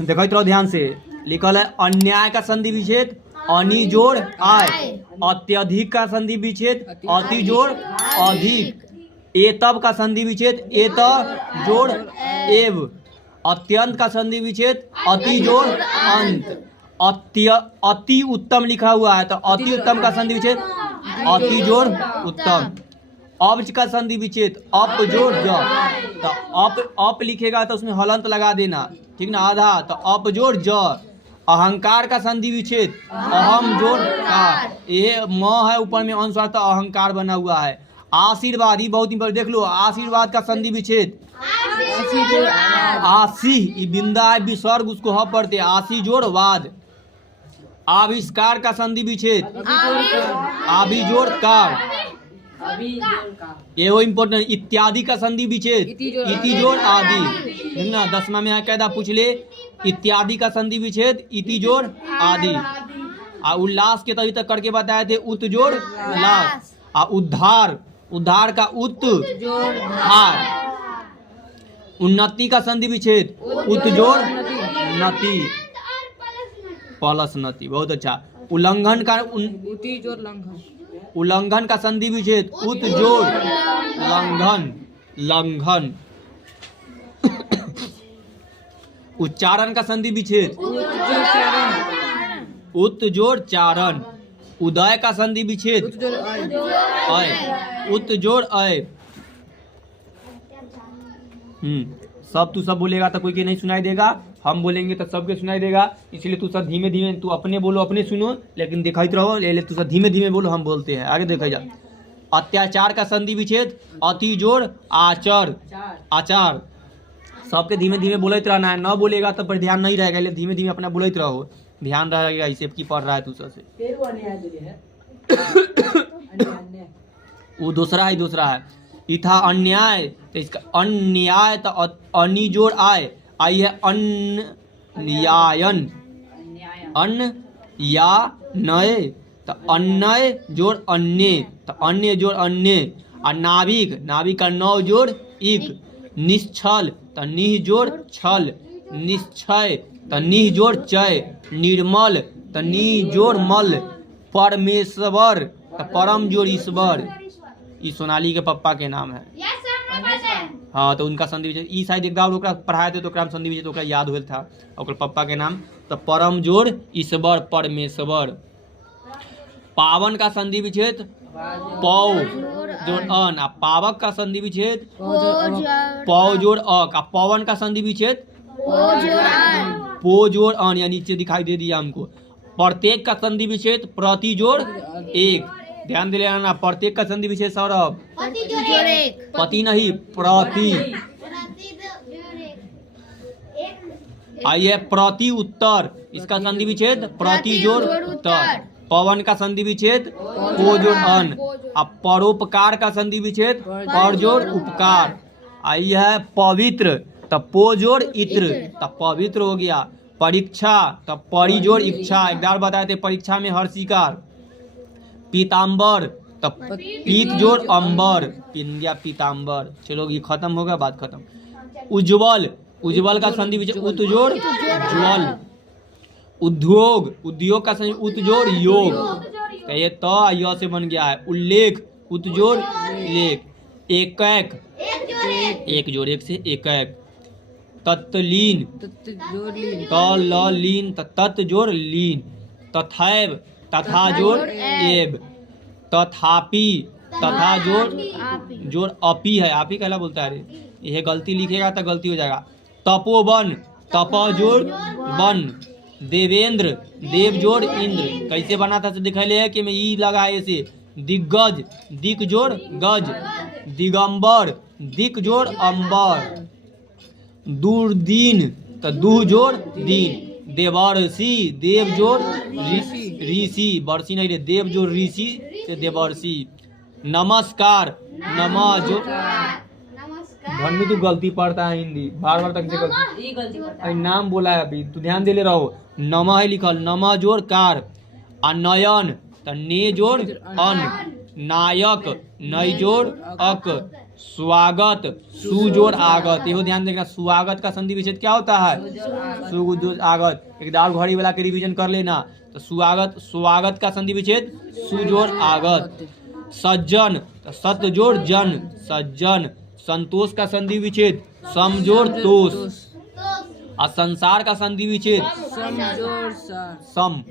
देखो इतना ध्यान से लिखल है अन्याय का संधि विच्छेद अनि जोड़ आय, अत्यधिक का संधि विच्छेद अति जोड़ अधिक, एतब का संधि विच्छेद एत जोड़ एव, अत्यंत का संधि विच्छेद अति जोड़ अंत, अति उत्तम लिखा हुआ है तो अति उत्तम का संधि विच्छेद अति जोड़ उत्तम, अब्ज का संधि विच्छेद अप जोड़ ज, तो अप लिखेगा तो उसमें हलंत लगा देना, ठीक ना, आधा, तो अप जोड़ ज, अहंकार का संधि विच्छेद अहम जोड़ कार, ये म है ऊपर में अनुस्वार तो अहंकार बना हुआ है, आशीर्वाद ही बहुत इंपॉर्टेंट, देख लो आशीर्वाद का संधि विच्छेद आशी, बिंदा है विसर्ग उसको ह पढ़ते आशी जोड़ वाद, आविष्कार का संधि विच्छेद आभि जोड़ कार, ये वो इम्पोर्टेंट, इत्यादि का संधि विच्छेद इति जोड़ आदि, ना 10वां में कायदा पूछ ले, इत्यादि का संधि विच्छेद इति जोड़ आदि, उल्लास के तभी तक करके बताए थे उत जोड़ लास, उद्धार, उद्धार का उत हार, उन्नति का संधि विच्छेद उत जोड़ नति प्लस नति, बहुत अच्छा, उल्लंघन का उल्लंघन का संधि विच्छेद उत जोड़ लंघन लंघन, उच्चारण का संधि विच्छेद उत जोड़ चारण, उदय का संधि विच्छेद अय, उत जोड़ अय, सब तू सब बोलेगा तो कोई के नहीं सुनाई देगा, हम बोलेंगे तो सबके सुनाई देगा, इसलिए तू सब धीमे धीमे तू अपने बोलो अपने सुनो, लेकिन दिखाई रहो, ले तू सब धीमे धीमे बोलो, हम बोलते हैं आगे देखा जा। अत्याचार का संधि विच्छेद अति जोड़ आचर आचार, सबके धीमे धीमे बोलते रहना है, न बोलेगा तो पर ध्यान नहीं रहेगा, इसलिए धीमे धीमे अपना बोलते रहो, ध्यान रहेगा इसे की पढ़ रहा है तू सबसे। वो दूसरा है इथा अन्याय, तो इसका अन्याय तो अनि जोड़ आय, आई है अन्यायन, अन्न या नय, तो अन्नय जोड़ अन्य, तो अन्य जोड़ अन्य, और नाविक, नाविक का नौ जोड़ इक, निश्छल तो निह जोड़ छल, निश्चय तो निह जोड़ चय, निर्मल तो नी जोड़ मल, परमेश्वर तो परम जोड़ ईश्वर, ई सोनाली के पप्पा के नाम है। हाँ तो उनका संधि विच्छेद ई शायद एक बार ओकरा पढ़ाए थे तो ओकरा संधि विच्छेद ओकरा याद होल था, ओकर पप्पा के नाम तो परम जोड़ ईश्वर परमेश्वर। पावन का संधि विच्छेद पौ जोड़ अन, पावक का संधि विच्छेद पौ जोड़ अक, पवन का संधि विच्छेद पो जोड़ अन, या नीचे दिखाई दे दिया हमको। प्रत्येक का संधि विच्छेद प्रति जोड़ एक, ध्यान दे लेना, प्रत्येक का संधि विच्छेद सौरभ पति नहीं प्रति, आइए प्रति उत्तर, इसका संधि विच्छेद प्रति जोड़ उत्तर। पवन का संधि विच्छेद पो जोड़ अन, अब परोपकार का संधि विच्छेद पर जोड़ उपकार। आई है पवित्र तो पो जोड़ इत्र, तब पवित्र हो गया। परीक्षा तब परि जोड़ इच्छा, एक बार बताए थे परीक्षा में हर्षिकार। पीताम्बर तब पीत जोड़ अंबर, पिंदिया पीताम्बर। चलो ये खत्म होगा, बात खत्म। उज्ज्वल, उज्ज्वल का संधि विच्छेद उत जोड़ ज्वल। उद्योग, उद्योग का संधि उत जोड़ योग, तो ये तो य से बन गया है। उल्लेख उत जोड़ लेख। एकैक, एक जोड़ एक से एकैक। तत्लीन, तलीन तत् जोड़ लीन। तथैव, तथा जोड़ एव। तथापि, तथा जोड़ अपी है, आपी कहला बोलता है रे, यह गलती लिखेगा तो गलती हो जाएगा। तपोवन, तप जोड़ वन। देवेंद्र, देव जोड़ इंद्र। कैसे बना था दिखा ले कि मैं ई लगाए ऐसे। दिग्गज, दिक जोड़ गज। दिगंबर, दिक जोड़ अंबर। दूरदीन तो दूह जोड़ दीन। देवर्षि, देव जोड़ ऋषि, वर्षि नहीं रे, देव जोड़ ऋषि से देवर्षि। नमस्कार, नमा जोड़ धन्य, तू गलती पढ़ता है हिंदी बार बार तक से गलती नाम बोला है अभी, तू ध्यान दे ले रहो। नमा है लिखल, नमा जोड़ कार। अनयन तो ने जोड़ अन। नायक, नय जोड़ अक। स्वागत, सु जोड़ आगत, ये ध्यान देखना। स्वागत का संधि विच्छेद क्या होता है? सु जोड़ आगत। एक दाल घड़ी वाला के रिवीजन कर लेना। तो स्वागत का संधि विच्छेद सु जोड़ आगत। सज्जन, तो सत जोड़ जन, सज्जन। संतोष का संधि विच्छेद सम जोड़ तोष। और संसार का संधि विच्छेद सम।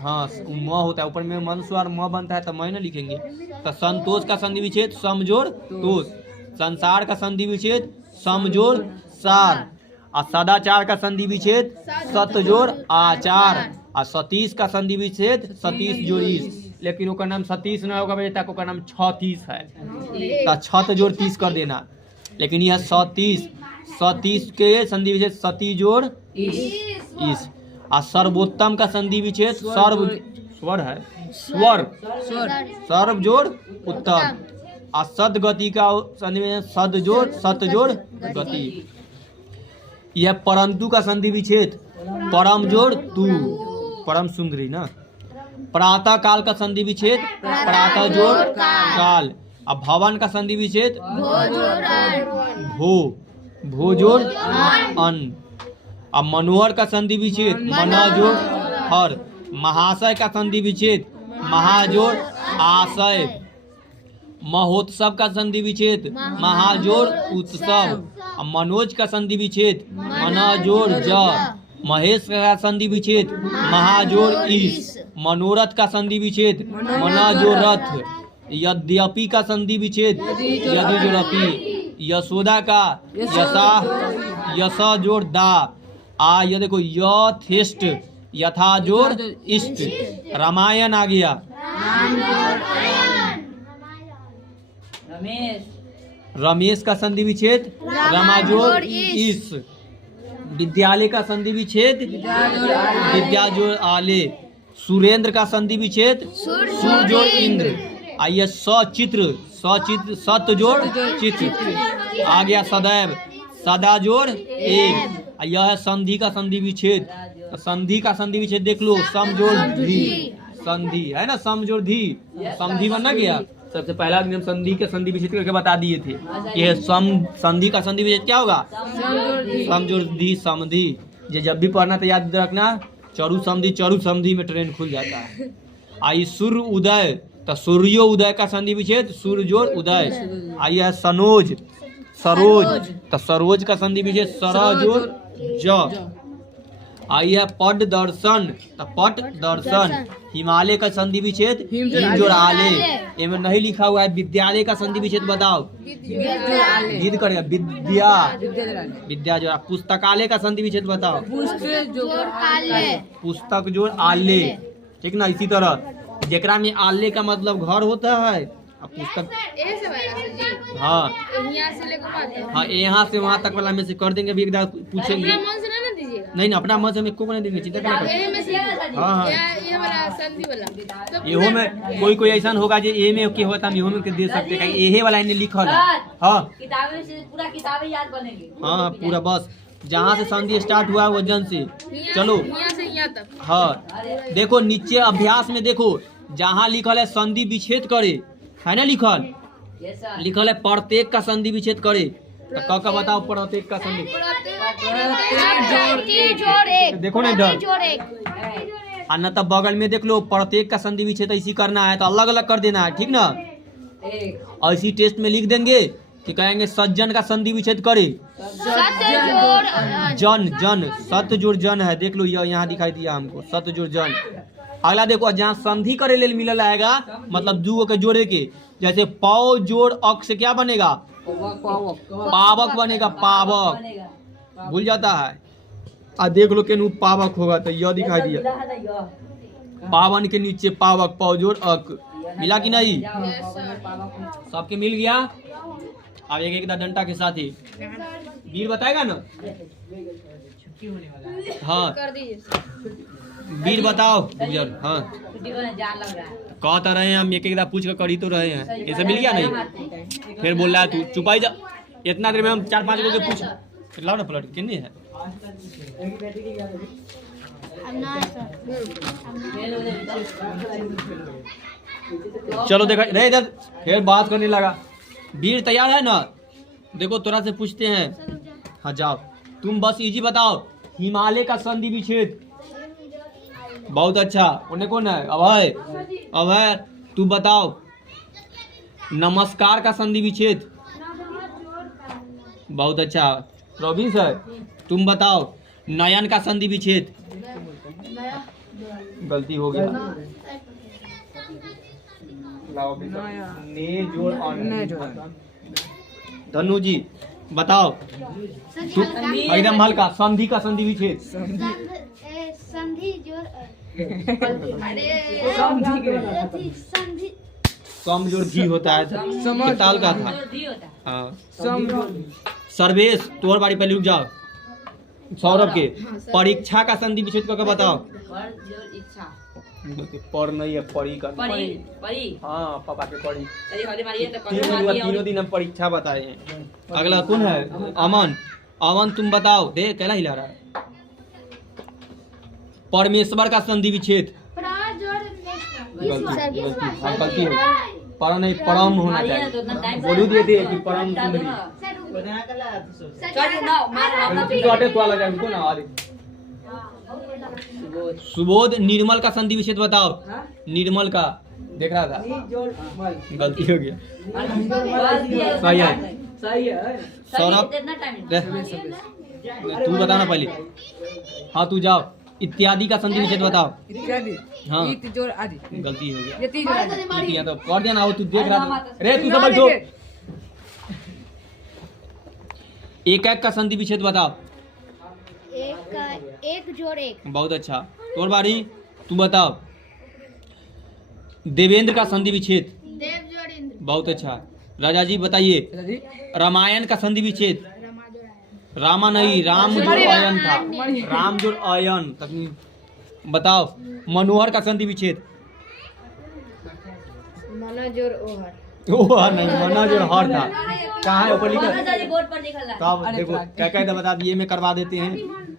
हाँ, म होता है ऊपर में, मन स्वर म बनता है तो मैं ना लिखेंगे। तो संतोष का संधि विच्छेद सम जोड़ तोष। संसार का संधि विच्छेद सम जोड़ सार। और सदाचार का संधि विच्छेद सत जोड़ आचार। और सतीश का संधि विच्छेद सतीश जोड़ ईश। लेकिन उसका नाम सतीश न होगा बेटा, उसका नाम छतीश है, तो छत जोड़ 30 कर देना। लेकिन यह सतीश, सतीश के संधि विच्छेद सती जोड़ ईश। और सर्वोत्तम का संधि विच्छेद सर्व स्वर है, स्वर सर्व जोड़ उत्तम। और सदगति का संधि विच्छेद सद जोड़ सत जोड़ गति। यह परंतु का संधि विच्छेद परम जोड़ तू, परम सुंदरी ना। प्रातः काल का संधि विच्छेद प्रातः जोड़ काल। अब भवन का संधि विच्छेद भो, भो जोड़ अन्न। अब मनोहर का संधि विच्छेद मना जोड़ हर। महाशय का संधि विच्छेद महाजोड़ आशय। महोत्सव का संधि विच्छेद महाजोड़ उत्सव। मनोज का संधि विच्छेद मनाजोड़ ज। महेश का संधि विच्छेद महाजोड़ ईश। मनोरथ का संधि विच्छेद मनाजोड़ रथ। यद्यपि का संधि विच्छेद यदि जोड़ अपि। यशोदा का यशा, यशा जोड़ दा। ये देखो यथेष्ट, यथा जोड़ इष्ट। रामायण आ गया। रमेश का संधि विच्छेद रमाजोड़ इस। विद्यालय का संधि विच्छेद विद्या जोड़ आले। सुरेंद्र का संधि विच्छेद सुर जोड़ इंद्र। आइए सचित्र, सचित्र सत जोड़ चित्र। आ गया सदैव, सदा जोड़ एक। यह है संधि का संधि विच्छेद। संधि का संधि विच्छेद देख लो, सम जोड़ धी, संधि है ना, सम जोड़ धी, संधि बन ना गया। सबसे पहला नियम संधि के संधि विच्छेद करके बता दिए थे। यह सम संधि का संधि विच्छेद क्या होगा? सम जोड़ धी समधि। ये जब भी पढ़ना तो याद रखना, चरु समधि में ट्रेन खुल जाता है। आई सूर्य उदय, तो सूर्यो उदय का संधि विच्छेद सूर्य जोड़ उदय। आई है सनोज, सरोज, तो सरोज का संधि विच्छेद सर जोड़ ज। आई है पद दर्शन, तो पट दर्शन। हिमालय का संधि विच्छेद हिम जोड़ आले। इनमें नहीं लिखा हुआ है। विद्यालय का संधि विच्छेद बताओ। विद करेगा विद्या, विद्या जोड़। पुस्तकालय का संधि विच्छेद बताओ। पुस्तक जोड़ आले, ठीक ना। इसी तरह जेकरा में आले का मतलब घर होता है, पुस्तक हाँ हाँ, यहाँ से वहाँ तक वाला में से कर देंगे। अभी एक बार पूछेंगे, नहीं ना अपना मन से हमें को नहीं देंगे, चिंता करना। हाँ हाँ, इहो में कोई ऐसा होगा जो ए में के होता, हम इहो में दे सकते हैं। एहे वाला इन्हें लिखल है। हाँ किताबें से पूरा किताबें याद बनेंगे। हाँ पूरा, बस जहाँ से संधि स्टार्ट हुआ है वजन से चलो। हाँ देखो नीचे अभ्यास में देखो, जहाँ लिखल है संधि विच्छेद करे, है ना लिखल, लिखल है प्रत्येक का संधि विच्छेद करे। तो क बताओ प्रत्येक का संधि। देखो ना इधर, और न तब बगल में देख लो प्रत्येक का संधि विच्छेद ऐसी करना है तो अलग अलग कर देना है, ठीक ना। और इसी टेस्ट में लिख देंगे कि कहेंगे सज्जन का संधि विच्छेद करे। जन, जन सत जोड़ जन है, देख लो यह यहाँ दिखाई दिया हमको, सत जोड़ जन। अगला देखो जहाँ संधि करे ले मिलल आएगा, मतलब दो के जोड़े के, जैसे पौ जोड़ अक से क्या बनेगा? पावक बनेगा, पावक भूल जाता है। आ देख लो के पावक होगा तो यह दिखाई दिया, पावन के नीचे पावक, पौ जोड़ अक। मिला कि नहीं? सबके मिल गया। अब एक एक डंडा के साथ ही वीर बताएगा ना। हाँ वीर बताओ गुजर। हाँ कहता रहे हैं हम, एक एक पूछ कर करी तो रहे हैं, ऐसे मिल गया नहीं? फिर बोल रहा है तू चुपाई जा। इतना देर में हम 4-5 लोग के पूछ लाओ ना पलट कितनी है। चलो देखा नहीं इधर, फिर बात करने लगा। वीर तैयार है ना? देखो तोरा से पूछते हैं। हाँ जाओ, तुम बस इजी बताओ। हिमालय का संधि विच्छेद। बहुत अच्छा। उन्हें कौन है? अभय। अभय तू बताओ। नमस्कार का संधि विच्छेद। बहुत अच्छा। रवि सर तुम बताओ। नयन का संधि विच्छेद। गलती हो गया। ने जोड़ अन। धनु जी बताओ। एकदम हल्का। संधि का संधि विच्छेद। संधि जोड़ कम जोड़ घी होता है। ताल का था। दी होता है। हाँ। सर्वेश तोहर बारी, पहले रुक जाओ। सौरभ के परीक्षा का संधि विच्छेद करके बताओ। पर जोर इच्छा। पर नहीं है, परी का। परी परी। हाँ पापा के परी। चलिए हमारी बारी है तो तीनों दिन हम परीक्षा बताए हैं। अगला कौन है? अमन। अमन तुम बताओ। दे कैला हिला रहा है? परमेश्वर का संधि विच्छेद। गलती हाँ गलती हो। पर नहीं, परम होना चाहिए। बोलू दिए थे कि परम सुंदरी। चलिए ना मार तू आटे तो लगा उनको ना। अरे सुबोध निर्मल का संधि विच्छेद बताओ। निर्मल का देख रहा था। गलती हो गया। सही है। सही है। सौरभ कितना टाइम? तू बताना पहले। हाँ तू जाओ। इत्यादि का संधि विच्छेद बताओ। इत्यादि। हाँ इत जोड़ आदि। गलती हो गया। ये तीन जोड़ आदि। ये तो कर दिया ना। वो तू देख रहा था। रे तू समझ दो। एक एक का संधि विच्छेद बताओ। एक जोड़ एक। बहुत अच्छा। तोर बारी, तू बताओ। देवेंद्र का संधि विच्छेद। देव जोड़ इंद्र। बहुत अच्छा। राजा जी बताइए। रामायण का संधि विच्छेद। रामा नहीं, राम जोड़ अयन था। राम जोड़ अयन तक बताओ। मनोहर का संधि विच्छेद। मना जोड़ ओहर। ओह नहीं, मना जोड़ हर था। कहाँ है ऊपर लिखा? बोर्ड पर लिखा है। तब देखो क्या क्या बता दिए, में करवा देते हैं।